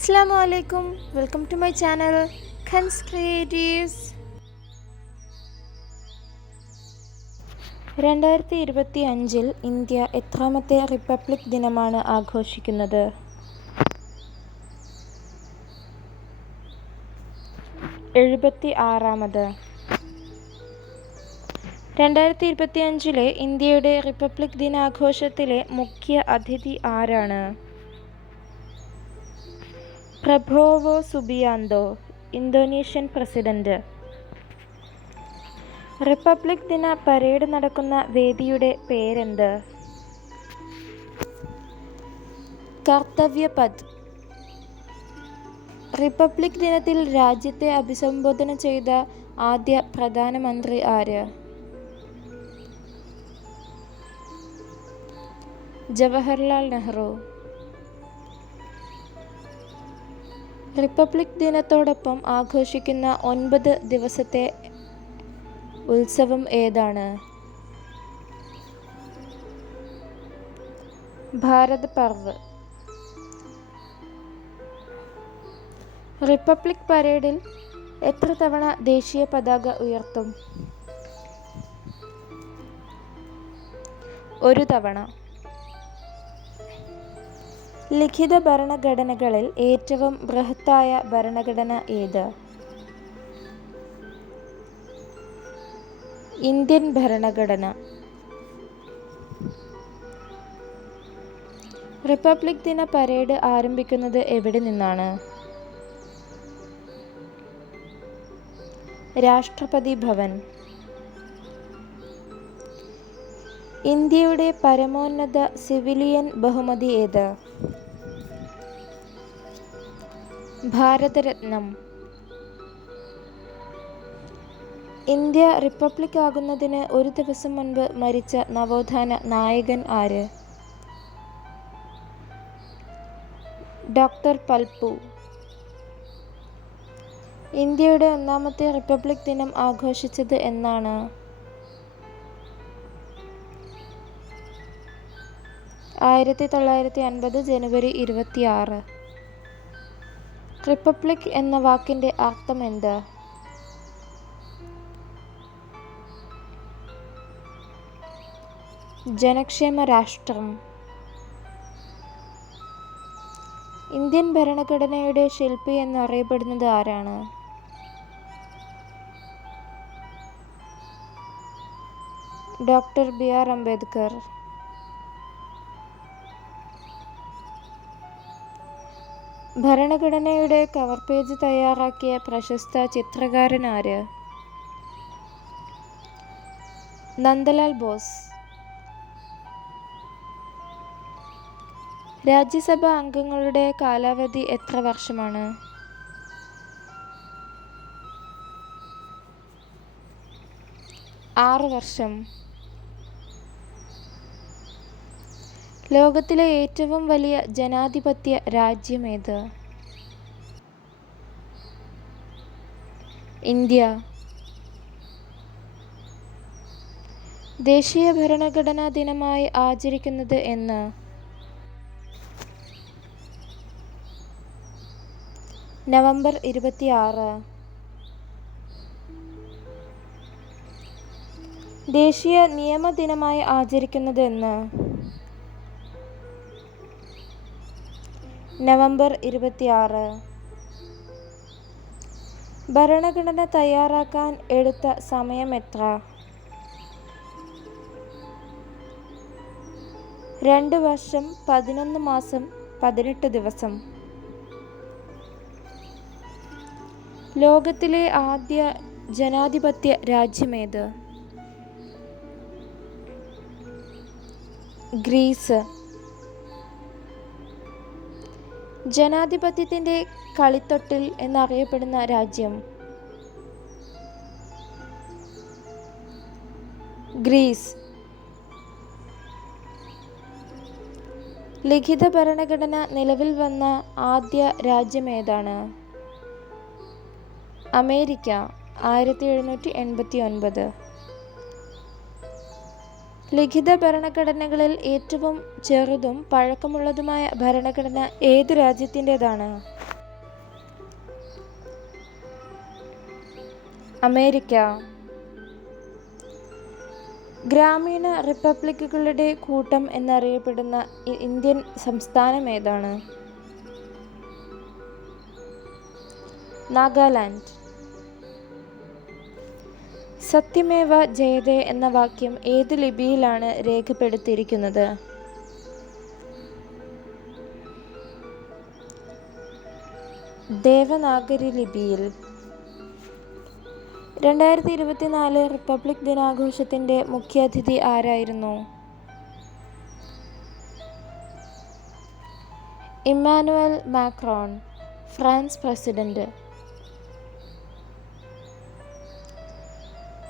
അസ്സാം വലൈക്കും welcome to my channel Khan's creatives. രണ്ടായിരത്തി ഇരുപത്തി അഞ്ചിൽ ഇന്ത്യ എത്രാമത്തെ റിപ്പബ്ലിക് ദിനമാണ് ആഘോഷിക്കുന്നത്? എഴുപത്തി ആറാമത് രണ്ടായിരത്തി ഇരുപത്തി അഞ്ചിലെ ഇന്ത്യയുടെ റിപ്പബ്ലിക് ദിനാഘോഷത്തിലെ മുഖ്യ അതിഥി ആരാണ്? Prabowo Subianto Indonesian president. Republic ദിന പരേഡ് നടക്കുന്ന വേദിയുടെ പേരെന്ത്? കർത്തവ്യപഥ് റിപ്പബ്ലിക് ദിനത്തിൽ രാജ്യത്തെ അഭിസംബോധന ചെയ്ത ആദ്യ പ്രധാനമന്ത്രി ആര്? ജവഹർലാൽ നെഹ്റു. റിപ്പബ്ലിക് ദിനത്തോടൊപ്പം ആഘോഷിക്കുന്ന ഒൻപത് ദിവസത്തെ ഉത്സവം ഏതാണ്? ഭാരത് പർവ് റിപ്പബ്ലിക് പരേഡിൽ എത്ര തവണ ദേശീയ പതാക ഉയർത്തും? ഒരു തവണ. ലിഖിത ഭരണഘടനകളിൽ ഏറ്റവും ബൃഹത്തായ ഭരണഘടന ഏത്? ഇന്ത്യൻ ഭരണഘടന. റിപ്പബ്ലിക് ദിന പരേഡ് ആരംഭിക്കുന്നത് എവിടെ നിന്നാണ്? രാഷ്ട്രപതി ഭവൻ. ഇന്ത്യയുടെ പരമോന്നത സിവിലിയൻ ബഹുമതി ഏത്? ഭാരതരത്നം. ഇന്ത്യ റിപ്പബ്ലിക് ആകുന്നതിന് ഒരു ദിവസം മുൻപ് മരിച്ച നവോത്ഥാന നായകൻ ആര്? ഡോക്ടർ പൽപ്പു. ഇന്ത്യയുടെ ഒന്നാമത്തെ റിപ്പബ്ലിക് ദിനം ആഘോഷിച്ചത് എന്നാണ്. ആയിരത്തി തൊള്ളായിരത്തി അൻപത് ജനുവരി ഇരുപത്തി ആറ് റിപ്പബ്ലിക് എന്ന വാക്കിന്റെ അർത്ഥം എന്ത്? ജനക്ഷേമ രാഷ്ട്രം. ഇന്ത്യൻ ഭരണഘടനയുടെ ശില്പി എന്നറിയപ്പെടുന്നത് ആരാണ്? Doctor B R Ambedkar. ഭരണഘടനയുടെ കവർ പേജ് തയ്യാറാക്കിയ പ്രശസ്ത ചിത്രകാരൻ ആര്? നന്ദലാൽ ബോസ്. രാജ്യസഭ അംഗങ്ങളുടെ കാലാവധി എത്ര വർഷമാണ്? ആറ് വർഷം. ലോകത്തിലെ ഏറ്റവും വലിയ ജനാധിപത്യ രാജ്യമേത്? ഇന്ത്യ. ദേശീയ ഭരണഘടനാ ദിനമായി ആചരിക്കുന്നത് എന്ന്. നവംബർ ഇരുപത്തിയാറ്. ദേശീയ നിയമ ദിനമായി ആചരിക്കുന്നത് എന്ന്. നവംബർ ഇരുപത്തിയാറ്. ഭരണഘടന തയ്യാറാക്കാൻ എടുത്ത സമയം എത്ര? രണ്ട് വർഷം പതിനൊന്ന് മാസം പതിനെട്ട് ദിവസം. ലോകത്തിലെ ആദ്യ ജനാധിപത്യ രാജ്യമേത് ഗ്രീസ്. ജനാധിപത്യത്തിന്റെ കളിത്തൊട്ടിൽ എന്നറിയപ്പെടുന്ന രാജ്യം. ഗ്രീസ്. ലിഖിത ഭരണഘടന നിലവിൽ വന്ന ആദ്യ രാജ്യം ഏതാണ്? അമേരിക്ക ആയിരത്തി എഴുന്നൂറ്റി എൺപത്തി ഒൻപത്. ലിഖിത ഭരണഘടനകളിൽ ഏറ്റവും ചെറുതും പഴക്കമുള്ളതുമായ ഭരണഘടന ഏത് രാജ്യത്തിന്റെതാണ്? അമേരിക്ക. ഗ്രാമീണ റിപ്പബ്ലിക്കുകളുടെ കൂട്ടം എന്നറിയപ്പെടുന്ന ഇന്ത്യൻ സംസ്ഥാനം ഏതാണ്? നാഗാലാൻഡ്. സത്യമേവ ജയതേ എന്ന വാക്യം ഏത് ലിപിയിലാണ് രേഖപ്പെടുത്തിയിരിക്കുന്നത്? ദേവനാഗരി ലിപിയിൽ രണ്ടായിരത്തി ഇരുപത്തിനാല് റിപ്പബ്ലിക് ദിനാഘോഷത്തിന്റെ മുഖ്യാതിഥി ആരായിരുന്നു? Emmanuel Macron France president.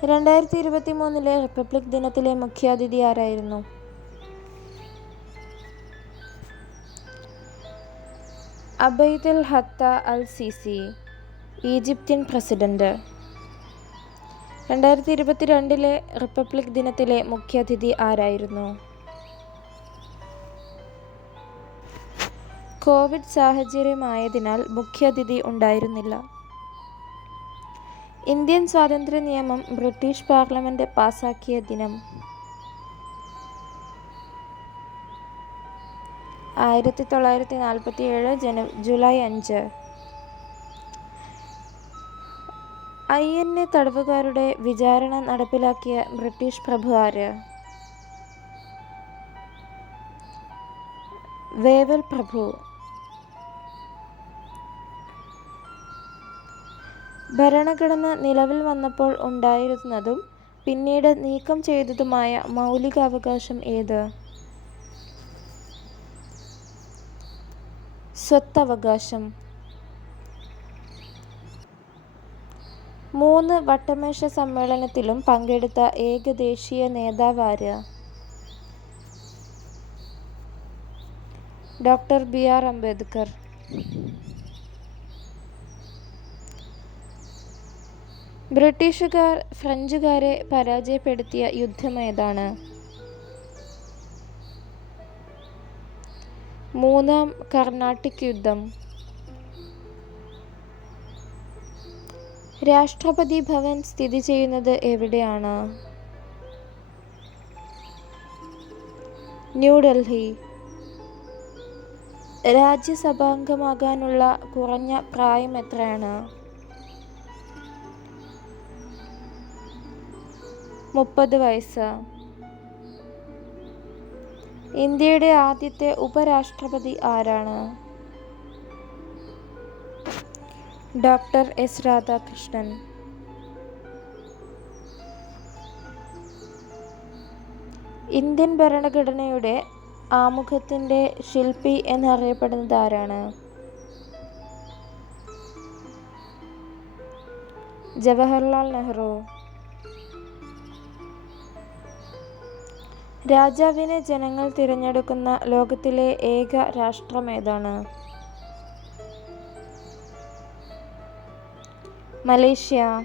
രണ്ടായിരത്തി ഇരുപത്തി മൂന്നിലെ റിപ്പബ്ലിക് ദിനത്തിലെ മുഖ്യാതിഥി ആരായിരുന്നു? അബൈദൽ ഹത്ത അൽ സിസി ഈജിപ്ഷ്യൻ പ്രസിഡന്റ്. രണ്ടായിരത്തി ഇരുപത്തിരണ്ടിലെ റിപ്പബ്ലിക് ദിനത്തിലെ മുഖ്യാതിഥി ആരായിരുന്നു? കോവിഡ് സാഹചര്യമായതിനാൽ മുഖ്യാതിഥി ഉണ്ടായിരുന്നില്ല. ഇന്ത്യൻ സ്വാതന്ത്ര്യ നിയമം ബ്രിട്ടീഷ് പാർലമെന്റ് പാസാക്കിയ ദിനം. ആയിരത്തി തൊള്ളായിരത്തി നാൽപ്പത്തി ഏഴ് ജന ജൂലൈ അഞ്ച്. ഐ എൻ എ തടവുകാരുടെ വിചാരണ നടപ്പിലാക്കിയ ബ്രിട്ടീഷ് പ്രഭു ആര്? വേവൽ പ്രഭു. ഭരണഘടന നിലവിൽ വന്നപ്പോൾ ഉണ്ടായിരുന്നതും പിന്നീട് നീക്കം ചെയ്തതുമായ മൗലികാവകാശം ഏത്? സ്വത്തവകാശം. മൂന്ന് വട്ടമേശ സമ്മേളനത്തിലും പങ്കെടുത്ത ഏക ദേശീയ നേതാവാര് ഡോക്ടർ ബി ആർ അംബേദ്കർ. ബ്രിട്ടീഷുകാർ ഫ്രഞ്ചുകാരെ പരാജയപ്പെടുത്തിയ യുദ്ധം ഏതാണ്? മൂന്നാം കർണാട്ടിക് യുദ്ധം. രാഷ്ട്രപതി ഭവൻ സ്ഥിതി ചെയ്യുന്നത് എവിടെയാണ്? ന്യൂഡൽഹി. രാജ്യസഭാംഗമാകാനുള്ള കുറഞ്ഞ പ്രായം എത്രയാണ്? മുപ്പത് വയസ്സ്. ഇന്ത്യയുടെ ആദ്യത്തെ ഉപരാഷ്ട്രപതി ആരാണ്? Doctor S Radhakrishnan. ഇന്ത്യൻ ഭരണഘടനയുടെ ആമുഖത്തിന്റെ ശില്പി എന്നറിയപ്പെടുന്നത് ആരാണ്? ജവഹർലാൽ നെഹ്റു. രാജാവിനെ ജനങ്ങൾ തിരഞ്ഞെടുക്കുന്ന ലോകത്തിലെ ഏക രാഷ്ട്രം ഏതാണ്? മലേഷ്യ.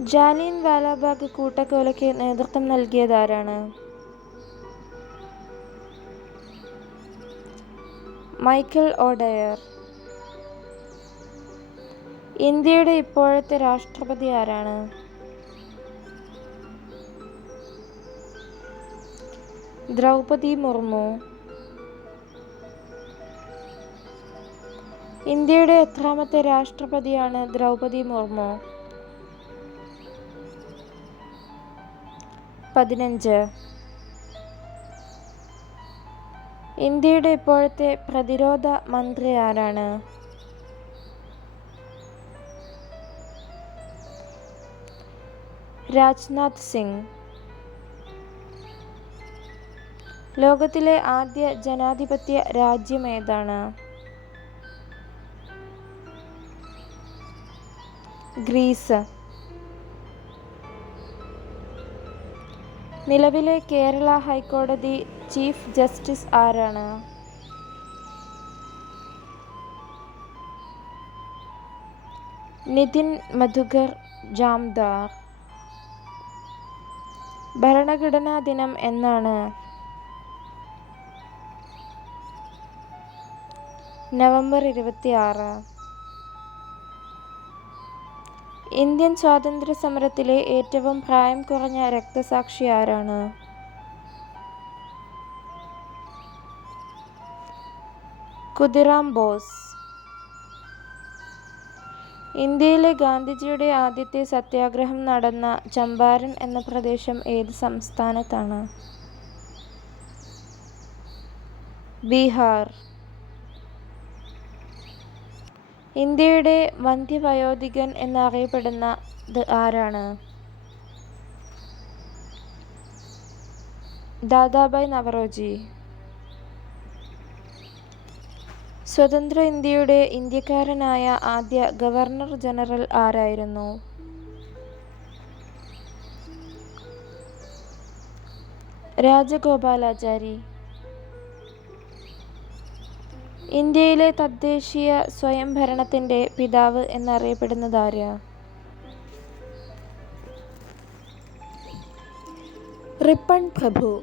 ജാലിയൻ വാലാബാഗ് കൂട്ടക്കൊലയ്ക്ക് നേതൃത്വം നൽകിയത് ആരാണ്? Michael O'Dwyer. ഇന്ത്യയുടെ ഇപ്പോഴത്തെ രാഷ്ട്രപതി ആരാണ്? ദ്രൗപതി മുർമു. ഇന്ത്യയുടെ എത്രാമത്തെ രാഷ്ട്രപതിയാണ് ദ്രൗപദി മുർമു? പതിനഞ്ച്. ഇന്ത്യയുടെ ഇപ്പോഴത്തെ പ്രതിരോധ മന്ത്രി ആരാണ്? രാജ്നാഥ് സിംഗ്. ലോകത്തിലെ ആദ്യ ജനാധിപത്യ രാജ്യം ഏതാണ്? ഗ്രീസ്. നിലവിലെ കേരള ഹൈക്കോടതി ചീഫ് ജസ്റ്റിസ് ആരാണ്? നിതിൻ മധുകർ ജാംദാർ. ഭരണഘടനാ ദിനം എന്നാണ്. നവംബർ ഇരുപത്തി ആറ് ഇന്ത്യൻ സ്വാതന്ത്ര്യ സമരത്തിലെ ഏറ്റവും പ്രായം കുറഞ്ഞ രക്തസാക്ഷി ആരാണ്? കുതിറാം ബോസ്. ഇന്ത്യയിലെ ഗാന്ധിജിയുടെ ആദ്യത്തെ സത്യാഗ്രഹം നടന്ന ചമ്പാരൻ എന്ന പ്രദേശം ഏത് സംസ്ഥാനത്താണ്? ബീഹാർ. ഇന്ത്യയുടെ വന്ധ്യവയോധികൻ എന്നറിയപ്പെടുന്നത് ആരാണ്? ദാദാഭായ് നവറോജി. സ്വതന്ത്ര ഇന്ത്യയുടെ ഇന്ത്യക്കാരനായ ആദ്യ ഗവർണർ ജനറൽ ആരായിരുന്നു? രാജഗോപാലാചാരി. ഇന്ത്യയിലെ തദ്ദേശീയ സ്വയംഭരണത്തിന്റെ പിതാവ് എന്നറിയപ്പെടുന്നത് ആരാ? റിപ്പൺ പ്രഭു.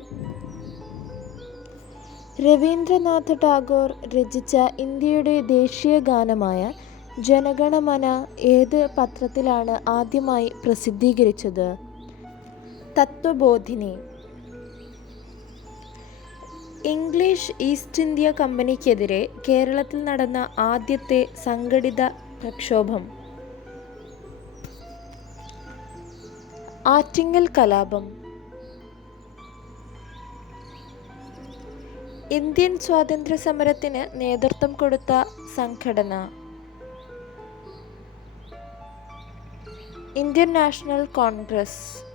രവീന്ദ്രനാഥ് ടാഗോർ രചിച്ച ഇന്ത്യയുടെ ദേശീയ ഗാനമായ ജനഗണമന ഏത് പത്രത്തിലാണ് ആദ്യമായി പ്രസിദ്ധീകരിച്ചത്? തത്വബോധിനി. ഇംഗ്ലീഷ് ഈസ്റ്റ് ഇന്ത്യ കമ്പനിക്കെതിരെ കേരളത്തിൽ നടന്ന ആദ്യത്തെ സംഘടിത പ്രക്ഷോഭം. ആറ്റിങ്ങൽ കലാപം. ഇന്ത്യൻ സ്വാതന്ത്ര്യ സമരത്തിന് നേതൃത്വം കൊടുത്ത സംഘടന. ഇന്ത്യൻ നാഷണൽ കോൺഗ്രസ്.